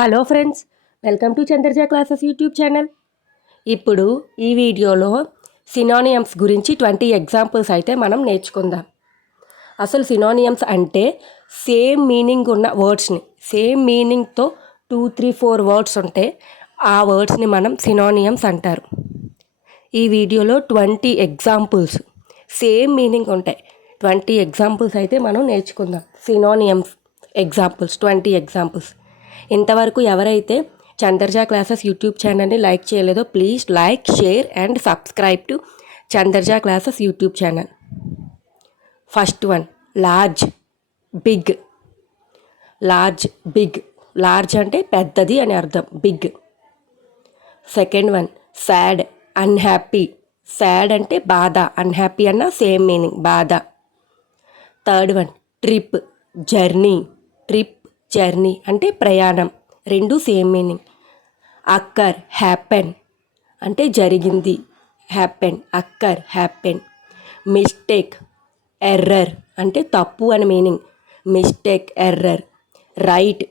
Hello friends, welcome to Chandraja classes YouTube channel. ఇప్పుడు ఈ వీడియోలో సినానియమ్స్ గురించి 20 ఎగ్జాంపుల్స్ అయితే మనం నేర్చుకుందాం. అసలు సినానియమ్స్ అంటే సేమ్ మీనింగ్ ఉన్న వర్డ్స్ని, సేమ్ మీనింగ్తో 2, 3, 4 వర్డ్స్ ఉంటే ఆ వర్డ్స్ని మనం సినానియమ్స్ అంటారు. ఈ వీడియోలో 20 ఎగ్జాంపుల్స్ సేమ్ మీనింగ్ ఉంటాయి. 20 ఎగ్జాంపుల్స్ అయితే మనం నేర్చుకుందాం. Synonyms examples 20 examples. ఇంతవరకు ఎవరైతే చంద్రజ క్లాసెస్ యూట్యూబ్ ఛానల్ని లైక్ చేయలేదో please like, share and subscribe to Chandraja classes YouTube channel. First one, large, big. Large, big. Large అంటే పెద్దది అని అర్థం, big. Second one, sad, unhappy. Sad అంటే బాధ, అన్హ్యాపీ అన్న సేమ్ మీనింగ్, బాధ. Third one, trip, journey. Trip, journey అంటే ప్రయాణం, రెండు సేమ్ మీనింగ్. అక్కర్, హ్యాపెన్ అంటే జరిగింది, happen, occur, happen. Mistake, error అంటే తప్పు అని meaning, mistake, error. Right,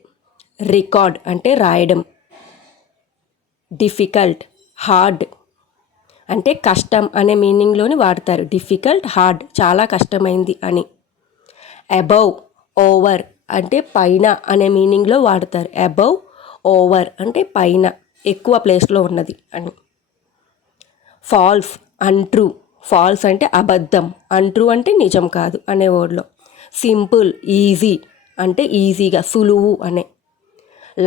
record అంటే రాయడం. డిఫికల్ట్, హార్డ్ అంటే కష్టం అనే మీనింగ్లోని వాడతారు. డిఫికల్ట్, హార్డ్ చాలా కష్టమైంది అని. అబౌవ్, ఓవర్ అంటే పైన అనే మీనింగ్లో వాడతారు. అబౌవ్, ఓవర్ అంటే పైన, ఎక్కువ ప్లేస్లో ఉన్నది అని. Falls, untrue. ఫాల్స్ అంటే అబద్ధం, అన్ట్రూ అంటే నిజం కాదు అనే వర్డ్లో. సింపుల్, ఈజీ అంటే ఈజీగా, సులువు అనే.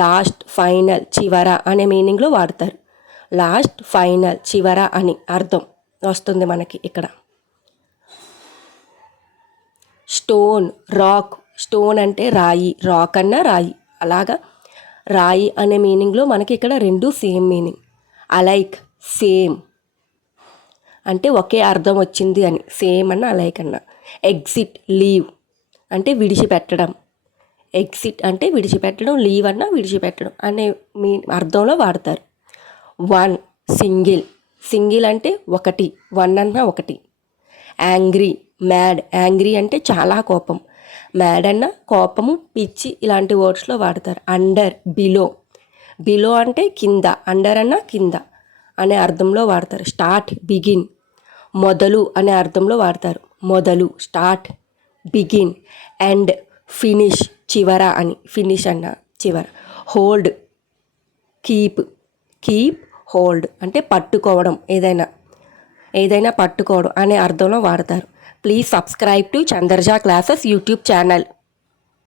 లాస్ట్, ఫైనల్, చివర అనే మీనింగ్లో వాడతారు. లాస్ట్, ఫైనల్, చివర అని అర్థం వస్తుంది మనకి ఇక్కడ. Stone, rock. స్టోన్ అంటే రాయి, రాక్ అన్న రాయి, అలాగా రాయి అనే మీనింగ్లో మనకి ఇక్కడ రెండు సేమ్ మీనింగ్. అలైక్, సేమ్ అంటే ఒకే అర్థం వచ్చింది అని, సేమ్ అన్న అలైక్ అన్న. ఎగ్జిట్, లీవ్ అంటే విడిచిపెట్టడం. ఎగ్జిట్ అంటే విడిచిపెట్టడం, లీవ్ అన్న విడిచిపెట్టడం అనే అర్థంలో వాడతారు. One, single. సింగిల్ అంటే ఒకటి, వన్ అన్న ఒకటి. Angry, mad. యాంగ్రీ అంటే చాలా కోపం, మ్యాడ్ అన్న కోపము, పిచ్చి ఇలాంటి వర్డ్స్లో వాడతారు. Under, below. బిలో అంటే కింద, అండర్ అన్న కింద అనే అర్థంలో వాడతారు. Start, begin. మొదలు అనే అర్థంలో వాడతారు. మొదలు, స్టార్ట్, బిగిన్. ఎండ్, ఫినిష్, చివర అని, ఫినిష్ అన్న చివర. Hold, keep. కీప్, హోల్డ్ అంటే పట్టుకోవడం, ఏదైనా పట్టుకోవడం అనే అర్థంలో వాడతారు. Please subscribe to Chandraja classes YouTube channel.